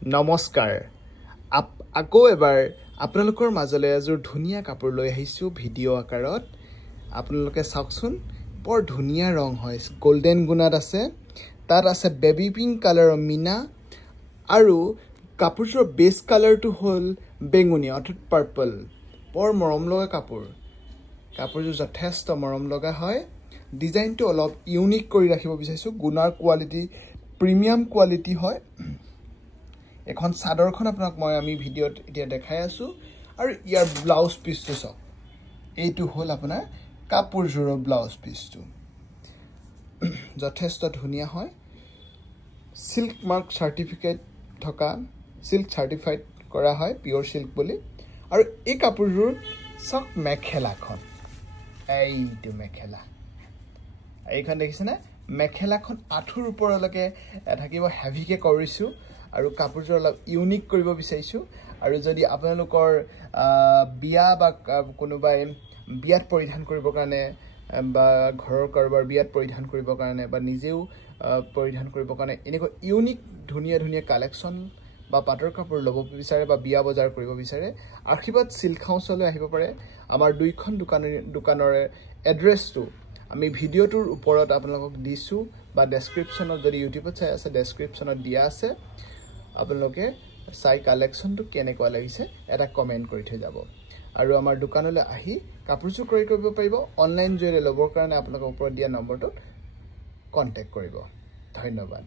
নমস্কাৰ আকৌ এবাৰ আপোনালোকৰ মাজলৈ এযোৰ ধুনীয়া কাপোৰ লৈ আহিছো ভিডিও আকাৰত আপোনালোকে চাওকচোন বৰ ধুনীয়া ৰং হয় গোল্ডেন গুণাত আছে তাত আছে বেবি পিংক কালাৰৰ মিনা আৰু কাপোৰৰ বেস কালাৰটো হল বেঙুনি অৰ্থাৎ পাৰ্পল বৰ মৰম লগা কাপোৰযোৰ যথেষ্ট মৰম লগা হয় ডিজাইনটো অলপ ইউনিক কৰি ৰাখিব বিচাৰিছো গুণাৰ কোৱালিটি প্ৰিমিয়াম কোৱালিটি হয় এখন সাদৰখন আপোনাক আমি ভিডিওত এতিয়া দেখাই আছো আৰু ইয়াৰ ব্লাউজ পিসটো চাওক এইটো হল আপোনাৰ কাপোৰজোৰৰ ব্লাউজ পিসটো যথেষ্ট ধুনীয়া হয় সিল্ক মাৰ্ক সাৰ্টিফিকেট থকা সিল্ক সাৰ্টিফাইড কৰা হয় পিওৰ সিল্ক বুলি আৰু এই কাপোৰজোৰ সব মেখেলাখন এইটো মেখেলা এইখন দেখিছেনে মেখেলাখন আঠুৰ ওপৰলৈকে থাকিব হেভিকে কৰিছো আৰু কাপোৰজোৰ অলপ ইউনিক কৰিব বিচাৰিছো আৰু যদি আপোনালোকৰ বিয়া বা কোনোবাই বিয়াত পৰিধান কৰিবৰ কাৰণে বা ঘৰৰ কাৰোবাৰ বিয়াত পৰিধান কৰিবৰ কাৰণে বা নিজেও পৰিধান কৰিবৰ কাৰণে এনেকৈ ইউনিক ধুনীয়া ধুনীয়া কালেকচন বা পাটৰ কাপোৰ ল'ব বিচাৰে বা বিয়া বজাৰ কৰিব বিচাৰে আশীৰ্বাদ সিল্ক হাউছলৈ আহিব পাৰে আমাৰ দুইখন দোকানৰ এড্ৰেছটো আমি ভিডিওটোৰ ওপৰত আপোনালোকক দিছো বা ডেসক্ৰিপচনত যদি ইউটিউবত চাই আছে ডেসক্ৰিপচনত দিয়া আছে আপোনালোকে চাই কালেকচনটো কেনেকুৱা লাগিছে এটা কমেন্ট কৰি থৈ যাব আৰু আমাৰ দোকানলৈ আহি কাপোৰযোৰ ক্ৰয় কৰিব পাৰিব অনলাইন জৰিয়তে ল'বৰ কাৰণে আপোনালোকৰ ওপৰত দিয়া নম্বৰটোত কন্টাক্ট কৰিব ধন্যবাদ